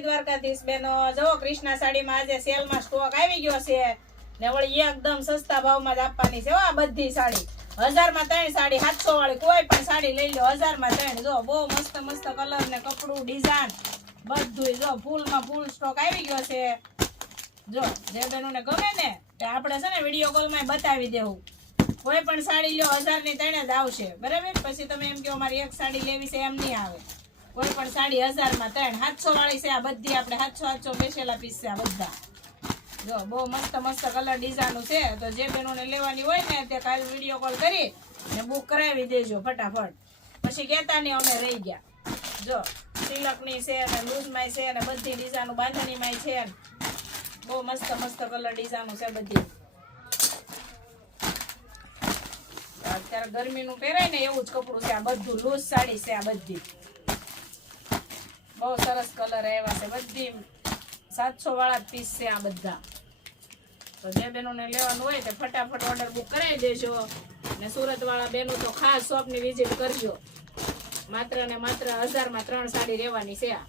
દ્વારકાધીશ બેનો જો કૃષ્ણા સાડીમાં આજે સેલમાં સ્ટોક આવી ગયો છે ને વળી એકદમ સસ્તા ભાવમાં જ આપવાની છે આ બધી સાડી 1000 માં 3 સાડી 700 વાળી કોઈ પણ સાડી લઈ લો 1000 માં 3 જો બહુ મસ્ત મસ્ત કલર ને કપડું ડિઝાઇન બધું જો ફૂલમાં ફૂલ સ્ટોક આવી ગયો છે જો જે બેનોને ગમે ને તે આપણે છે ને વિડિયો કોલમાં બતાવી દેવું કોઈ પણ સાડી લ્યો 1000 ની 3 જ આવશે બરાબર પછી તમે એમ કહો મારી એક સાડી લેવી છે એમ નહીં આવે કોઈ પણ સાડી 1000 માં 3 700 વાળી છે આ બધી આપણે 700 બેસેલા પીસ છે આ બધા જો બહુ મસ્ત મસ્ત કલર ડિઝાઇન છે તો જે બેનોને લેવાની હોય ને તે કાલ વિડિયો કોલ કરી ને બુક કરાવી દેજો ફટાફટ પછી કહેતા નહીં અમે રહી ગયા જો સિલ્કની છે અને લૂઝમાં છે અને બધી ડિઝાઇન બાંધણીમાં છે બહુ મસ્ત મસ્ત કલર ડિઝાઇન છે બધી અત્યારે ગરમીનું પહેરાય ને એવું જ કપડું છે આ બધું લૂઝ સાડી છે આ બધી બહુ સરસ કલર આવ્યા છે બધી 700 વાળા પીસ છે આ બધા તો જે બેનોને લેવાનું હોય તે ફટાફટ ઓર્ડર બુક કરાવી દેજો ને સુરત વાળા બેનો તો ખાસ શોપની વિઝિટ કરજો માત્ર ને માત્ર 1000 માં 3 સાડી રહેવાની છે આ